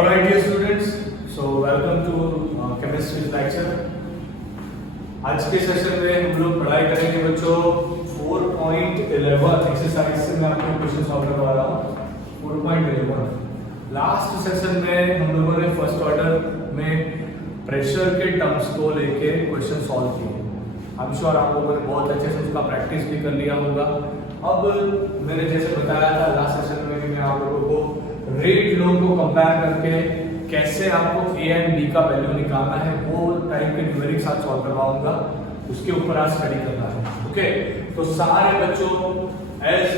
Alright dear students, so welcome to chemistry lecture। आज के session में हम लोग पढ़ाई करेंगे बच्चों 4.11 एक्सरसाइज से। मैं आपको क्वेश्चन सॉल्व करवा रहा हूँ 4.11। लास्ट सेशन में हम लोगों ने फर्स्ट ऑर्डर में प्रेशर के टर्म्स को लेके क्वेश्चन सॉल्व किए। आई एम श्योर आप लोगों ने बहुत अच्छे से उसका प्रैक्टिस भी कर लिया होगा। अब मैंने जैसे बताया था लास्ट सेशन में कि मैं आप लोगों को रेट लॉ को कंपेयर करके कैसे आपको ए एंड बी का वैल्यू निकालना है वो टाइप के न्यूमेरिक्स साथ सॉल्व करवाऊंगा। उसके ऊपर आज स्टडी करना है। ओके, तो सारे बच्चों as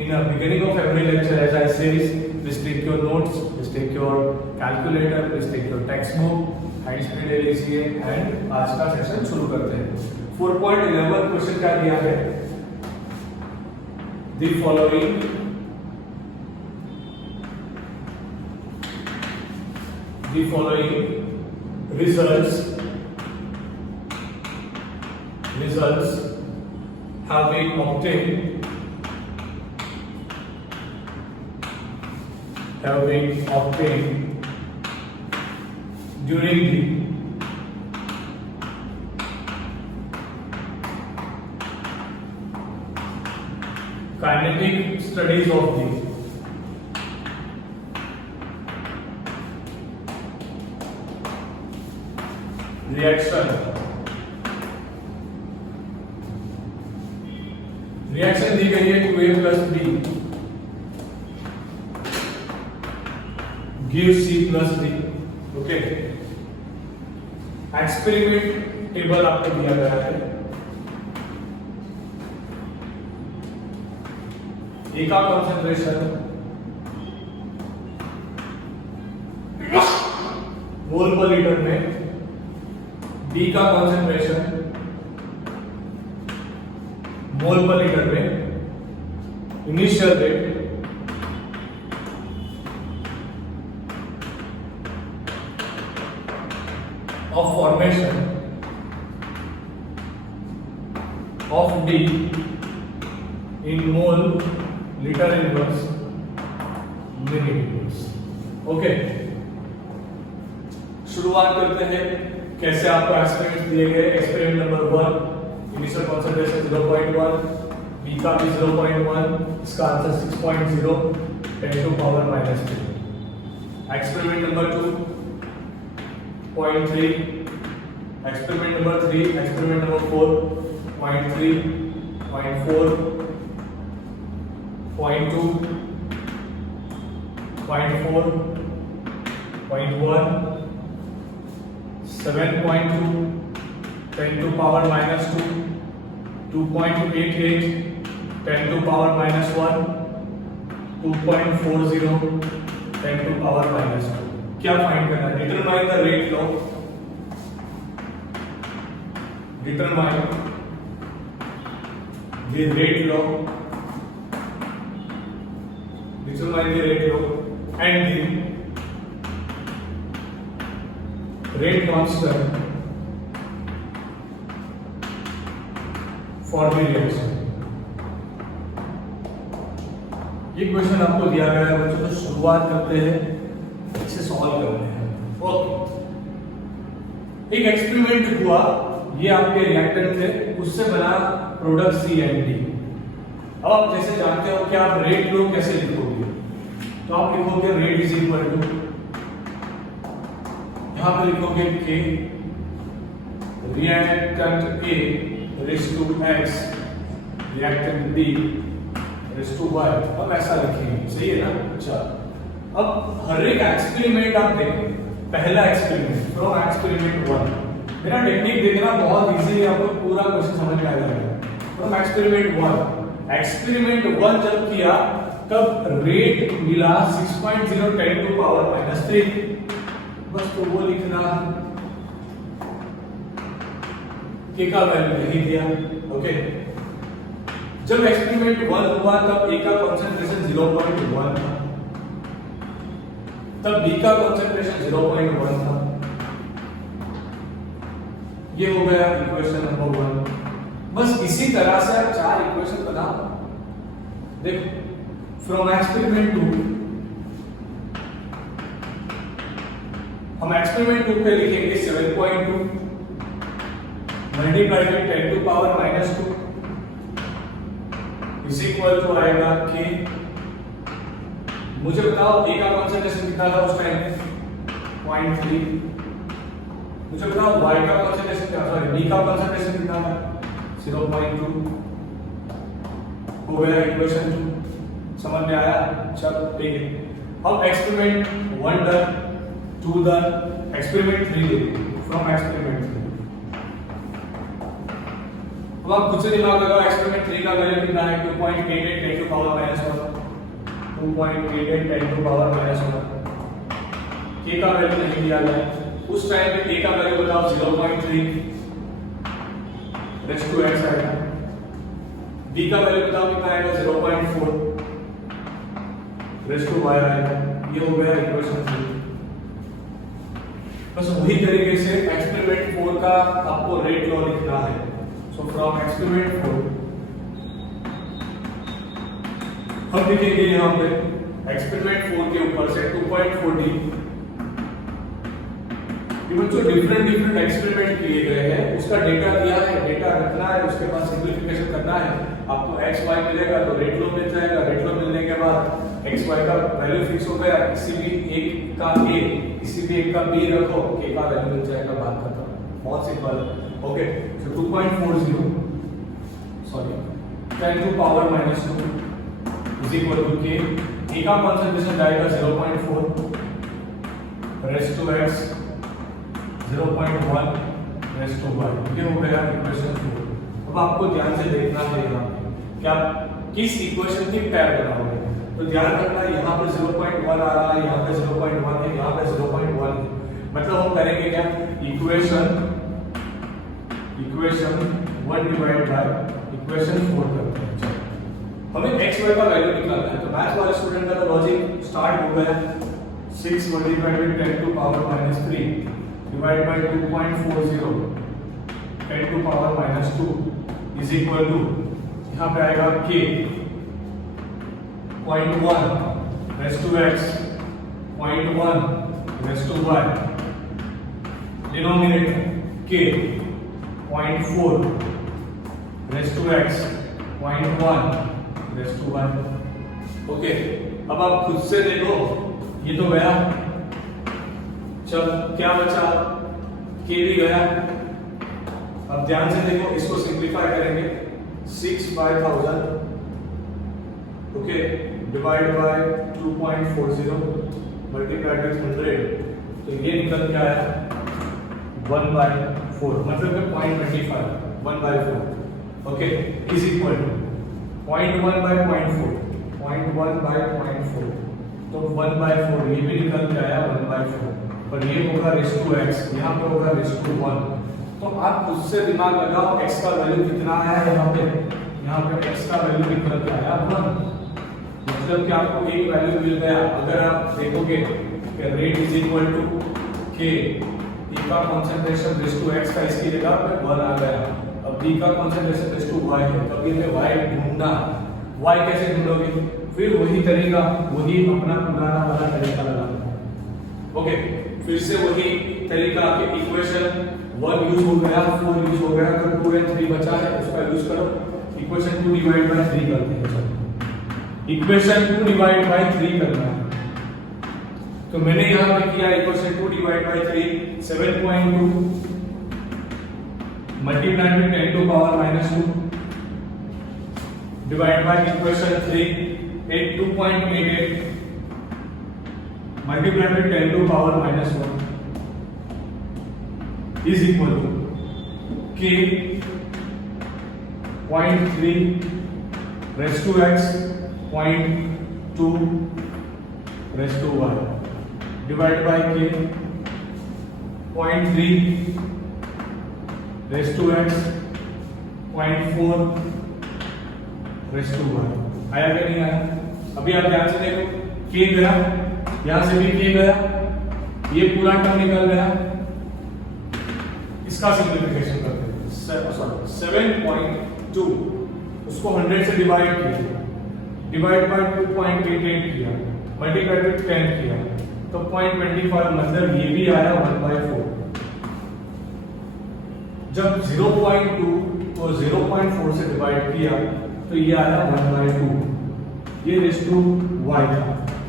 in a beginning of every lecture as I says, please take your notes, please take your calculator, please take your text book, hands free ले लीजिए एंड आज का सेशन शुरू करते हैं। 4.11 क्वेश्चन क्या दिया है? The following results have been obtained during the kinetic studies of the reaction दी गई है 2a plus b gives c plus d। Okay, experiment table आपको दिया गया है। ए का कॉन्सेंट्रेशन मोल पर लीटर में, बी का कॉन्सेंट्रेशन मोल पर लीटर में, initial rate of formation of D in mole litre inverse minute inverse. Okay, शुरुआत करते हैं। कैसे आपको एक्सपेरिमेंट दिए गए? Experiment number 1 initial concentration 0.1, B का भी 0.1, इसका answer 6.0 10 to power -3। Experiment number 2 0.3, experiment number 3, experiment number 4 0.3, 0.4, 0.2, 0.4, 0.1, 7.2 10 to power -2, 2.88 10 to power -1, 2.40 10 to power -2। क्या फाइंड करना है? Determine the rate law, determine the rate law, determine the rate law and the rate constant for the reaction। ये question आपको दिया गया है बच्चों, तो शुरुआत करते हैं, इसे सॉल्व करते हैं। ओके, एक एक्सपेरिमेंट हुआ, ये आपके रिएक्टेंट थे, उससे बना प्रोडक्ट सी एंड डी। अब आप जैसे जानते हो कि आप रेट लो कैसे लिखोगे, तो आप लिखोगे रेट इज इक्वल टू, यहां पर लिखोगे के reactant A raise to x, reactant B raise to y। अब ऐसा लिखेंगे, सही है ना? अच्छा, अब हर एक एक्सपेरिमेंट आप देखें। पहला एक्सपेरिमेंट फ्रॉम एक्सपेरिमेंट 1, मेरा टेक्निक देखना बहुत इजी है, आपको पूरा क्वेश्चन समझ में आ जाएगा। फ्रॉम एक्सपेरिमेंट 1, एक्सपेरिमेंट 1 जब किया तब रेट मिला 6.0 10 टू पावर -3। बस तो वो लिखना, के का वैल्यू नहीं दिया। ओके, जब एक्सपेरिमेंट 1 हुआ तब ए का कंसंट्रेशन 0.1 था, तब बी का कंसंट्रेशन 0.1 था। ये हो गया इक्वेशन नंबर 1। बस इसी तरह से आप 4 इक्वेशन बनाओ। देखो, फ्रॉम एक्सपेरिमेंट 2 हम एक्सपेरिमेंट 2 पे लिखेंगे 7.2 multiply by 10 to power -2 is equal to आएगा कि मुझे बताओ ए का कंसंट्रेशन कितना था उस टाइम 0.3। मुझे बताओ y का कंसंट्रेशन क्या था, b का कंसंट्रेशन कितना था 0.2। हो गया इक्वेशन 2, समझ में आया। चलो ठीक है, अब एक्सपेरिमेंट 1 डन, 2 डन, एक्सपेरिमेंट 3 देखते हैं। फ्रॉम एक्सपेरिमेंट 3 अब आप खुद से दिमाग लगाओ, एक्सपेरिमेंट 3 का वैल्यू कितना है 2.88 10 to power -1, 2.88 10 to power -1। k का वैल्यू नहीं दिया गया उस टाइम पे, k का वैल्यू बताओ 0.3 रेज़ टू x आएगा, b का वैल्यू बताओ कितना आएगा 0.4 रेज़ टू y आएगा। ये हो गया इक्वेशन 3। बस वही तरीके से एक्सपेरिमेंट 4 का आपको रेट लॉ लिखना है। सो फ्रॉम एक्सपेरिमेंट 4 हम लिखेंगे यहां पे एक्सपेरिमेंट 4 के ऊपर से 2.4d। ये बच्चों डिफरेंट एक्सपेरिमेंट किए गए हैं, उसका डेटा दिया है, डेटा रखना है, उसके बाद सिंपलीफिकेशन करना है। आपको x y मिलेगा तो रेट लॉ मिल जाएगा, रेट लॉ मिलने के बाद x y का वैल्यू फिक्स हो गया, किसी भी एक का a किसी भी एक का b रखो, k का वैल्यू मिल जाएगा, बात खत्म। बहुत simple. Okay, so 2.40 sorry 10 to power -2 is equal to k। a का कंसंट्रेशन जाएगा 0.4 raise to x 0.1 raise to y। ये हो गया इक्वेशन 4। अब आपको ध्यान से देखना है यहाँ कि आप किस इक्वेशन की पैर बनाओगे। तो ध्यान रखना यहाँ पे 0.1 आ रहा है, यहाँ पे 0.1 है, यहाँ पे 0.1 है। मतलब हम करेंगे क्या, इक्वेशन 1 डिवाइड बाय इक्वेशन 4 करते हैं। हमें x y का वैल्यू निकालना है, तो मैथ्स वाले स्टूडेंट का तो लॉजिक स्टार्ट हो गया। 6 multiplied by 10 to power -3 divide by 2.40 10 to power -2 is equal to यहाँ पे आएगा k 0.1 raise to x 0.1 raise to y, denominator k 0.4 raise to x 0.1 raise to y। Okay, अब आप खुद से देखो, ये तो गया, चल क्या बचा, k भी गया। अब ध्यान से देखो, इसको सिंपलीफाई करेंगे 6/1000 okay divide by 2.40 multiplied by 100, तो ये निकल के आया 1/4, मतलब कि 0.25 1/4 ओके इज इक्वल टू 0.1/0.4 0.1/0.4, तो 1/4 ये भी निकल के आया 1/4, पर ये होगा रेज़ टू x, यहाँ पे होगा रेज़ टू 1। तो आप उससे दिमाग लगाओ x का वैल्यू कितना आया है, यहाँ पे x का वैल्यू निकल के आया 1, मतलब कि आपको एक वैल्यू मिल गया। अगर आप देखोगे कि rate is equal to k, e का कंसंट्रेशन रेज़ टू x का इसकी जगह पे 1 आ गया। अब b का कंसंट्रेशन रेज़ टू y है, तब ये y ढूंढना, y कैसे ढूंढोगे, फिर वही तरीका, वही अपना पुराना वाला तरीका लगाना। ओके, फिर से वही तरीका कि इक्वेशन 1 यूज हो गया, 4 यूज हो गया, तो 2 और 3 बचा है, उसका यूज करो। इक्वेशन 2 डिवाइड बाय 3 करते हैं। इक्वेशन 2 डिवाइड बाय 3 करना है, तो मैंने यहां पे किया equation 2 divide by 3 7.2 multiplied by 10 to power -2 divide by equation 3 2.88 multiplied by 10 to power -1 is equal to k 0.3 raise to x 0.2 raise to y divide by k 0.3 raise to x 0.4 raise to y। आया क्या नहीं आया? अभी आप ध्यान से देखो, k गया, यहां से भी k गया, ये पूरा टर्म निकल गया। इसका सिंपलीफिकेशन करते हैं, 7.2 उसको 100 से डिवाइड किया, डिवाइड बाय 2.88 किया, मल्टीप्लाई बाय 10 किया, तो 0.25 मतलब ये भी आया 1/4। जब 0.2 को 0.4 से डिवाइड किया तो ये आया 1/2, ये रेस टू y था।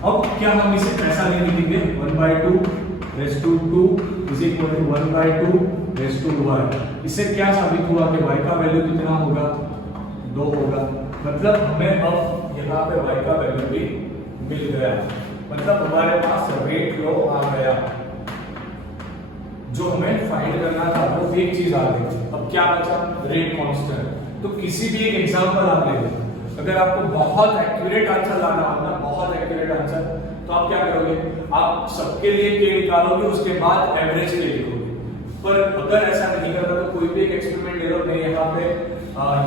अब क्या हम इसे ऐसा नहीं लिखेंगे 1/2 raise to 2 is equal to 1/2 raise to y। इससे क्या साबित हुआ कि y का वैल्यू कितना होगा, 2 होगा। मतलब हमें अब यहाँ पे y का वैल्यू भी मिल गया, मतलब हमारे पास रेट लॉ आ गया। जो हमें फाइंड करना था वो एक चीज आ गई। अब क्या बचा, रेट कांस्टेंट। तो किसी भी एक एग्जांपल आप ले लो, अगर आपको बहुत एक्यूरेट आंसर लाना होगा, बहुत एक्यूरेट आंसर, तो आप क्या करोगे, आप सबके लिए के निकालोगे, उसके बाद एवरेज के लिखोगे। पर अगर ऐसा नहीं करना तो कोई भी एक एक्सपेरिमेंट ले लो। मैं यहाँ पे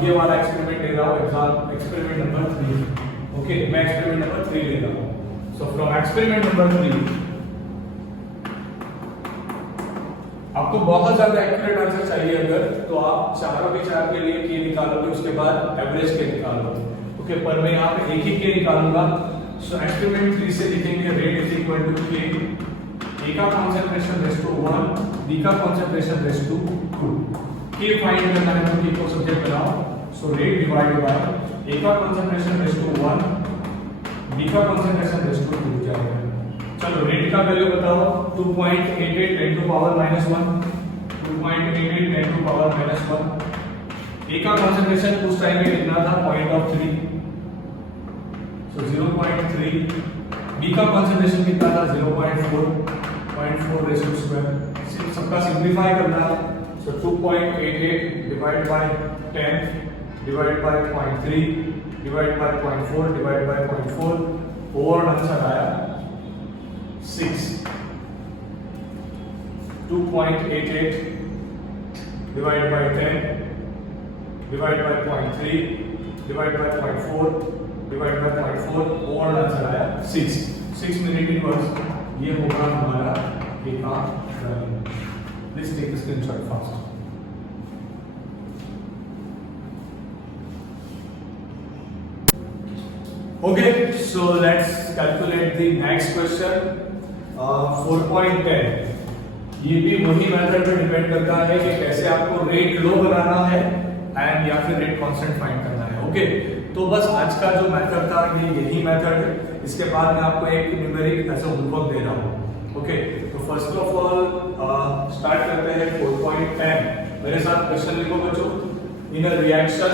ये वाला एक्सपेरिमेंट ले रहा हूँ, एग्जाम एक्सपेरिमेंट नंबर 3। ओके, मैं एक्सपेरिमेंट नंबर 3 ले रहा हूँ। सो फ्रॉम एक्सपेरिमेंट नंबर 3 आपको बहुत ज्यादा एक्यूरेट आंसर चाहिए अगर, तो आप चारों के चार के लिए के निकालोगे, उसके बाद एवरेज के निकालोगे। ओके, पर मैं यहाँ पे एक ही के निकालूंगा। सो एक्सपेरिमेंट 3 से लिखेंगे rate is equal to K, A का कंसंट्रेशन रेस टू 1, बी का कंसंट्रेशन रेस टू 2। के फाइंड करना है तो के को सब्जेक्ट बनाओ। सो रेट डिवाइडेड बाय ए का कंसंट्रेशन रेस टू 1, बी का कंसंट्रेशन रेस टू 2 जाएगा। चलो रेट का वैल्यू बताओ, 2.88 10 टू पावर -1, 2.88 10 टू पावर -1। ए का कंसंट्रेशन उस टाइम में कितना था, 0.3, सो 0.3। बी का कंसंट्रेशन कितना था, 0.4, 0.4 रेज़ टू स्क्वायर। सबका सिंपलीफाई करना है, सो 2.88 divide by 10 divide by 0.3 divide by 0.4 divide by 0.4, overall answer आया 6। 2.88 divided by 10 divided by 0.3 divided by 0.4 divided by 0.4, overall answer आया 6। 6 मिनट इक्वल्स ये होगा हमारा ए का value. Please take the screenshot fast. Okay, so let's calculate the next question. 4.10, ये भी वही method पे डिपेंड करता है कि कैसे आपको रेट लो बनाना है एंड या फिर रेट कांस्टेंट फाइंड करना है। ओके, तो बस आज का जो मेथड था ये यही मेथड है। इसके बाद मैं आपको एक न्यूमेरिक ऐसा होमवर्क दे रहा हूँ। ओके, तो फर्स्ट ऑफ ऑल स्टार्ट करते हैं 4.10। मेरे साथ क्वेश्चन लिखो बच्चों। In a reaction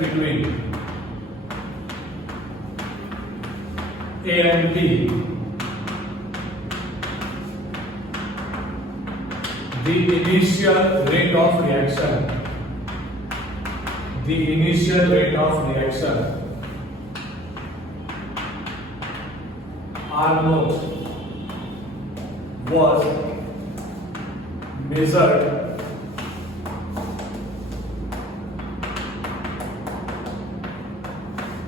between A and B, the initial rate of reaction R naught was measured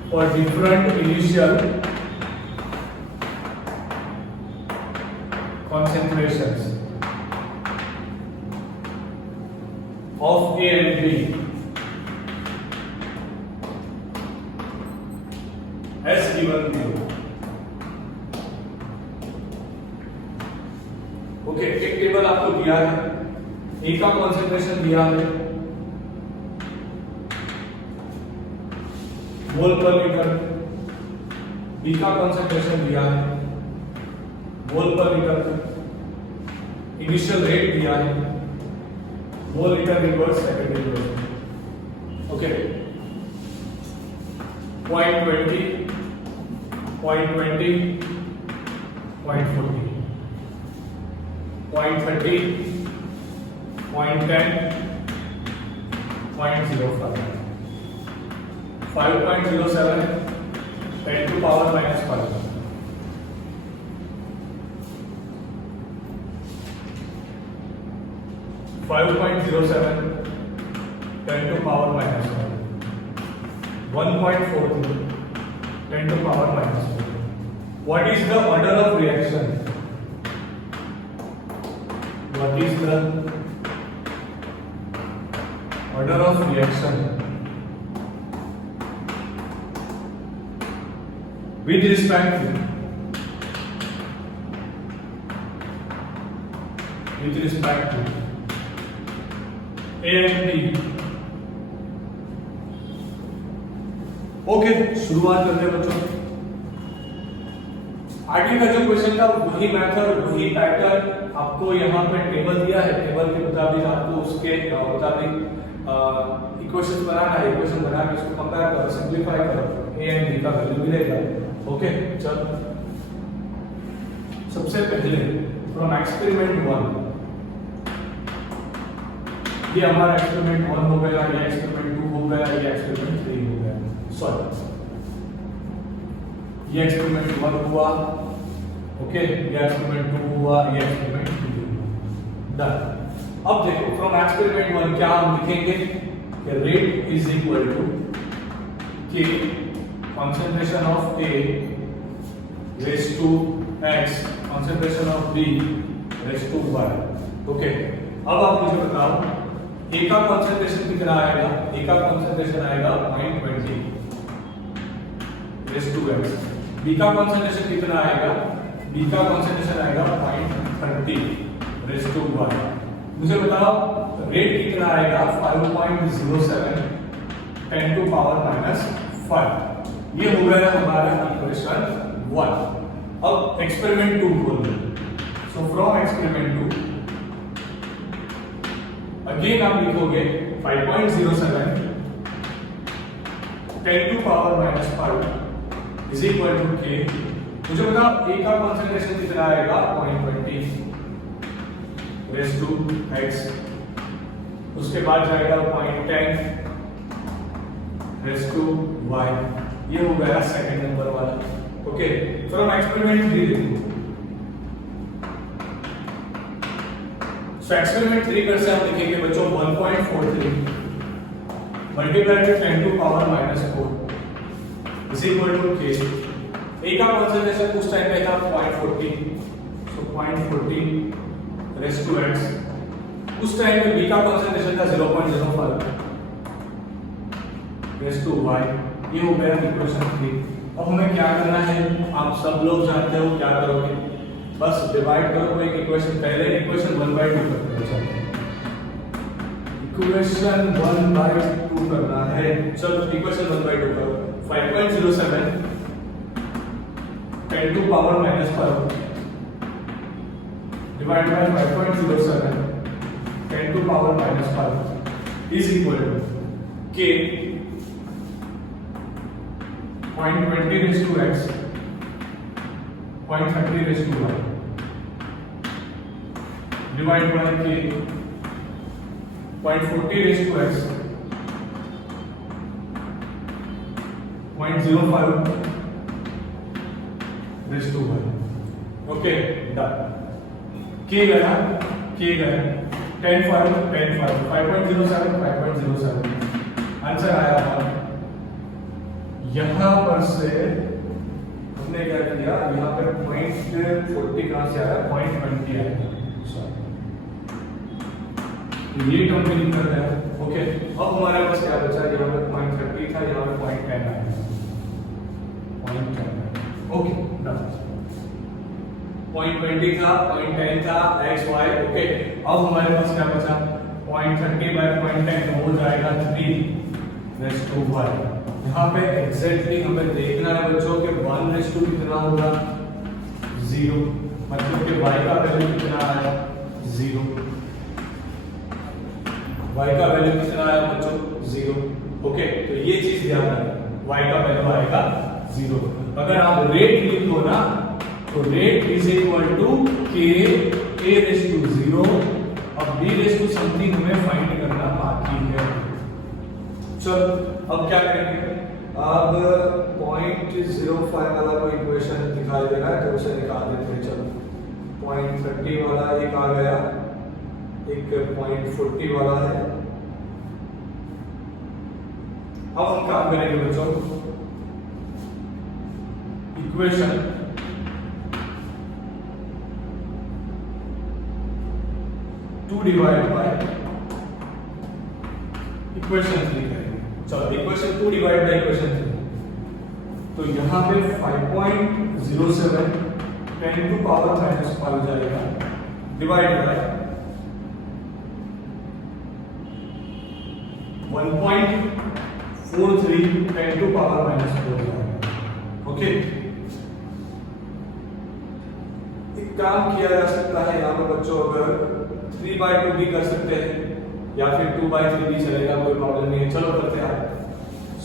for different initial concentrations of A and B as given below. Okay, एक table आपको दिया है, ए का कॉन्सेंट्रेशन दिया है मोल per litre, B का concentration दिया है मोल पर लीटर, इनिशियल रेट दिया है mole litre reverse secondary rate. Okay, 0.20, 0.20, 0.40, 0.30, 0.10, 0.05, 5.07, 10 to power -5, 5.07, 10 to power -1, 1.42, 10 to power -4. What is the order of reaction? What is the order of reaction with respect to A and B. Okay, शुरुआत करते हैं बच्चों। आगे का जो question था वही method वही पैटर्न, आपको यहाँ पे टेबल दिया है, टेबल के मुताबिक आपको उसके मुताबिक इक्वेशन बनाना है, इक्वेशन बना के उसको कंपेयर करो, सिंपलीफाई करो, ए एंड बी का वैल्यू मिलेगा। ओके चलो, सबसे पहले फ्रॉम एक्सपेरिमेंट 1, ये हमारा एक्सपेरिमेंट 1 हो गया, ये एक्सपेरिमेंट 2 हो गया, ये एक्सपेरिमेंट 3 हो गया। सॉरी, ये एक्सपेरिमेंट 1 हुआ, ओके, ये एक्सपेरिमेंट 2 हुआ, ये एक्सपेरिमेंट 3 हुआ। डन। अब देखो फ्रॉम एक्सपेरिमेंट 1 क्या हम लिखेंगे कि rate is equal to K concentration of A raise to x concentration of b raise to y। Okay, अब आप मुझे बताओ ए का कंसंट्रेशन कितना आएगा? ए का कंसंट्रेशन आएगा 0.20 रेज टू x। बी का कंसंट्रेशन कितना आएगा? बी का कंसंट्रेशन आएगा 0.30 रेज टू y। मुझे बताओ रेट कितना आएगा? 5.07 10 टू पावर -5। ये हो गया हमारा इक्वेशन 1। अब एक्सपेरिमेंट 2 खोल लो। सो फ्रॉम एक्सपेरिमेंट 2 अगेन आप लिखोगे 5.07 10 to power -5 is equal to K. मुझे बताओ ए का कंसंट्रेशन कितना आएगा? 0.20 रेज टू x। उसके बाद जाएगा 0.10 रेज टू y। ये हो गया सेकंड नंबर वाला। ओके, फ्रॉम एक्सपेरिमेंट 3 देखो। सो एक्सपेरिमेंट 3 पर से हम लिखेंगे बच्चों 1.43 multiply with 10 to power -4 is equal to K. A का कंसंट्रेशन उस टाइम पे था 0.40, सो 0.40 रेज टू x। उस टाइम पे बी का कंसंट्रेशन था 0.05 रेज टू y। ये हो गया इक्वेशन 3। अब हमें क्या करना है? आप सब लोग जानते हो क्या करोगे, बस डिवाइड करो एक इक्वेशन। पहले इक्वेशन 1/2 करते हैं, इक्वेशन 1/2 करना है। चलो इक्वेशन 1/2 करो। 5.07 10 to power -5 divide by 5.07 10 to power -5 is equal to K 0.20 raise to x 0.30 raise to y divide by K 0.40 raise to x 0.05 raise to y। Okay done. K गया 10 5 10 5 5.07 5.07 answer आया हमारा। यहां पर से हमने क्या किया, यहाँ पे 0.40 कहां से आया? 0.20 आया। ये टर्म भी निकल रहा है। ओके, अब हमारे पास क्या बचा? यहाँ पे 0.30 था, यहाँ पे 0.10 आया। 0.10 ओके डन। 0.20 था, 0.10 था, x y। ओके, अब हमारे पास क्या बचा? 0.30 बाय 0.10 हो जाएगा 3 रेज टू y। यहाँ पे एग्जैक्टली हमें देखना है बच्चों कि 1 रेज टू कितना होगा? 0। मतलब कि y का वैल्यू कितना आया? 0। y का वैल्यू कितना आया बच्चों? 0। ओके, तो ये चीज ध्यान रखना, y का वैल्यू आएगा 0। अगर आप रेट लिखो ना तो रेट इज इक्वल टू के a रेज टू 0 और b रेज टू समथिंग हमें फाइंड करना बाकी है। चलो अब क्या करेंगे? अब 0.05 वाला कोई इक्वेशन दिखाई दे रहा है तो उसे निकाल देते हैं। चलो 0.30 वाला एक आ गया, एक 0.40 वाला है। अब हम काम करेंगे बच्चों, इक्वेशन 2 डिवाइड बाय इक्वेशन 3 करेंगे। चलो इक्वेशन 2 डिवाइड बाय इक्वेशन 3। तो यहाँ पे 5.07 10 टू पावर माइनस 5 जाएगा divide by 1.43 10 to power minus 4 जाएगा। ओके, एक काम किया जा सकता है यहाँ पे बच्चों, अगर 3/2 भी कर सकते हैं या फिर 2/3 भी चलेगा, कोई प्रॉब्लम नहीं है। चलो करते हैं।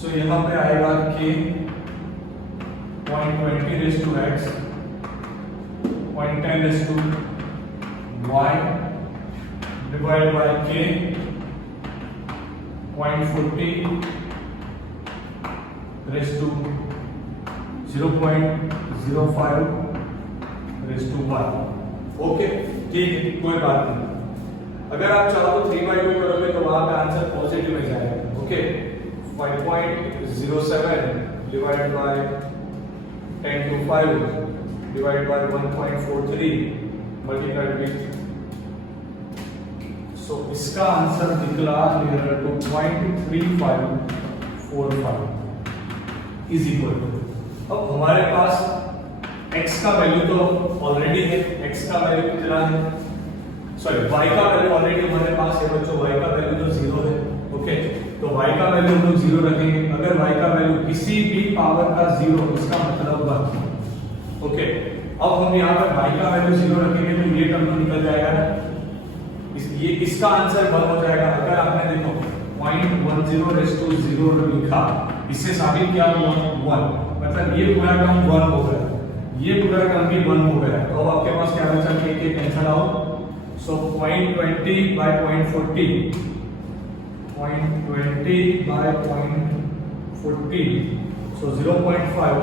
सो यहाँ पे आएगा k 0.20 raised to x 0.10 raised to y divided by k 0.40 raised to 0.05 raised to 1। Okay, ठीक है, कोई बात नहीं। अगर आप चाहो तो 3/2 करोगे तो वहां पे आंसर पॉजिटिव में जाएगा। Okay, 5.07 divided by 10 to 5 divided by 1.43 multiplied with, so इसका आंसर निकला near to 0.3545 is equal to, अब हमारे पास x का वैल्यू तो ऑलरेडी है, x का वैल्यू कितना है, सॉरी y का वैल्यू ऑलरेडी हमारे पास है बच्चों, y का वैल्यू तो 0 है। ओके, तो y का वैल्यू हम लोग 0 रखेंगे। अगर y का वैल्यू किसी भी पावर का 0, इसका मतलब 1। ओके, अब हम यहाँ पर y का वैल्यू 0 रखेंगे तो ये टर्म निकल जाएगा ना, ये इसका आंसर 1 हो जाएगा। अगर आपने देखो 0.10 raised to 0 लिखा, इससे साबित क्या हुआ 1, मतलब ये पूरा टर्म 1 हो गया, ये पूरा टर्म भी 1 हो गया। तो अब आपके पास क्या बचा, k cancel out, so 0.20 by 0.40 0.20 by 0.40, so 0.5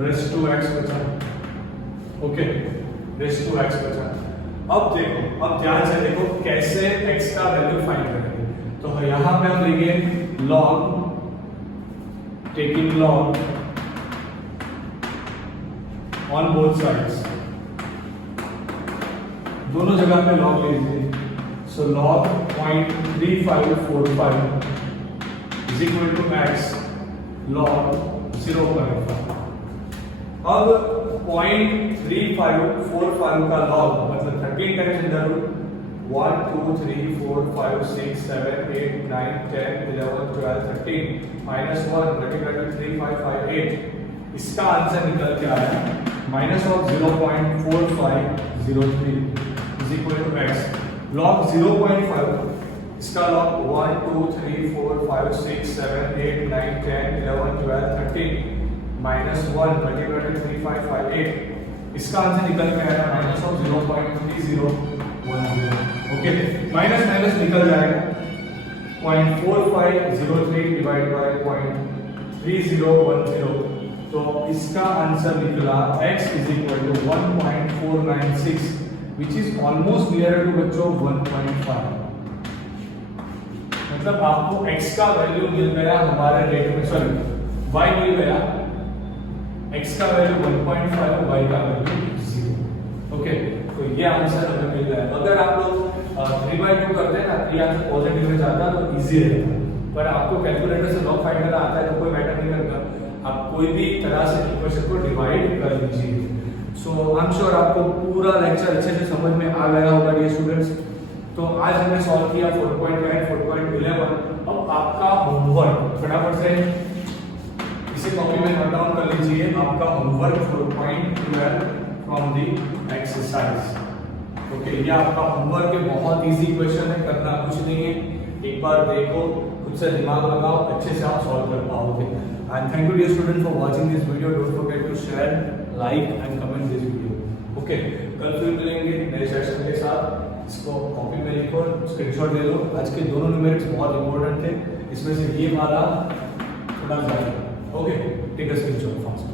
raised to x बचा। ओके, raised to x बचा। अब देखो, अब ध्यान से देखो कैसे x का वैल्यू फाइंड करेंगे। तो यहां पे हम लेंगे log, taking log on both sides, दोनों जगह पे log ले लीजिए। सो log 0.3545 is equal to x log 0.5। अब 0.3545 का log मतलब 13 times in the root 1 2 3 4 5 6 7 8 9 10 11 12 13 minus 1 multiplied by 3558, इसका आंसर निकल के आया minus of 0.4503 is equal to x log 0.5, इसका log 1 2 3 4 5 6 7 8 9 10 11 12 13 minus 1 multiplied by 3558, इसका आंसर निकल के आया minus of 0.3010। Okay, minus minus निकल जाएगा 0.4503 डिवाइड बाय 0.3010, तो इसका आंसर निकला x is equal to 1.496 which is almost near to बच्चों 1.5। मतलब आपको x का वैल्यू मिल गया हमारे रेट में, सॉरी y मिल गया, x का वैल्यू 1.5 और y का वैल्यू 0। ओके, तो ये आंसर हमें मिल गया। अगर आप लोग 3/2 करते हैं ना, ये आंसर पॉजिटिव में जाता तो इजी रहेगा, पर आपको कैलकुलेटर से लॉग फाइंड करना आता है तो कोई मैटर नहीं करता, आप कोई भी तरह से इक्वेशन को डिवाइड कर लीजिए। सो आई एम श्योर आपको पूरा लेक्चर अच्छे से समझ में आ गया होगा डियर स्टूडेंट्स। तो आज हमने सॉल्व किया 4.9 4.11। अब आपका होमवर्क फटाफट से इसे कॉपी में नोट डाउन कर लीजिए, आपका homework 4.12 from the exercise. Okay, ये आपका होमवर्क है, बहुत इजी क्वेश्चन है, करना कुछ नहीं है, एक बार देखो, खुद से दिमाग लगाओ, अच्छे से आप सॉल्व कर पाओगे। And thank you dear student for watching this video, don't forget to share, like and comment this video. Okay, कल फिर मिलेंगे नए सेशन के साथ, इसको कॉपी में लिखो, स्क्रीनशॉट ले लो। आज के दोनों न्यूमेरिक्स बहुत इंपॉर्टेंट थे, इसमें से ये वाला थोड़ा ज्यादा। Okay, take a screenshot fast.